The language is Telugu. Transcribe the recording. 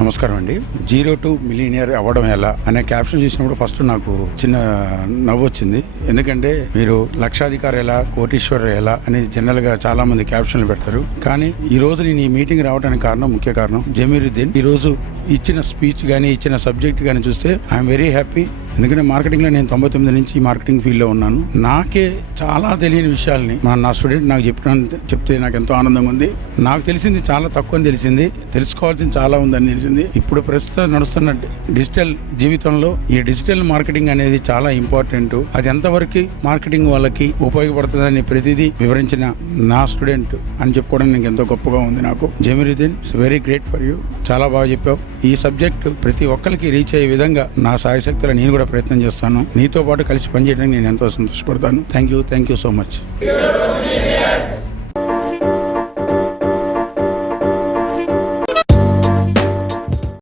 నమస్కారం అండి. జీరో టు మిలీనియర్ అవ్వడం ఎలా? అనే క్యాప్షన్ చూసినప్పుడు ఫస్ట్ నాకు చిన్న నవ్వు వచ్చింది. ఎందుకంటే మీరు లక్షాధికారి ఎలా కోటీశ్వరు ఎలా అనేది జనరల్గా చాలా మంది క్యాప్షన్లు పెడతారు. కానీ ఈ రోజు నేను ఈ మీటింగ్ రావడానికి కారణం ముఖ్య కారణం జమీరుద్దీన్. ఈ రోజు ఇచ్చిన స్పీచ్ కానీ ఇచ్చిన సబ్జెక్ట్ కానీ చూస్తే ఐఎమ్ వెరీ హ్యాపీ ఎందుకంటే మార్కెటింగ్లో నేను తొంభై తొమ్మిది నుంచి మార్కెటింగ్ ఫీల్డ్లో ఉన్నాను. నాకే చాలా తెలియని విషయాల్ని మా నా స్టూడెంట్ నాకు చెప్పిన చెప్తే నాకు ఎంతో ఆనందంగా ఉంది. నాకు తెలిసింది చాలా తక్కువ అని తెలిసింది. తెలుసుకోవాల్సింది చాలా ఉందని తెలిసింది. ఇప్పుడు ప్రస్తుతం నడుస్తున్న డిజిటల్ జీవితంలో ఈ డిజిటల్ మార్కెటింగ్ అనేది చాలా ఇంపార్టెంట్. అది ఎంతవరకు మార్కెటింగ్ వాళ్ళకి ఉపయోగపడుతుందని ప్రతిదీ వివరించిన నా స్టూడెంట్ అని చెప్పుకోవడం నాకు ఎంతో గొప్పగా ఉంది నాకు. Zameeruddin very great for you చాలా బాగా చెప్పావు. ఈ సబ్జెక్ట్ ప్రతి ఒక్కరికి రీచ్ అయ్యే విధంగా నా సాయశక్తులు నేను కూడా ప్రయత్నం చేస్తాను. నీతో పాటు కలిసి పనిచేయడానికి నేను ఎంతో సంతోషపడతాను. Thank you thank you so much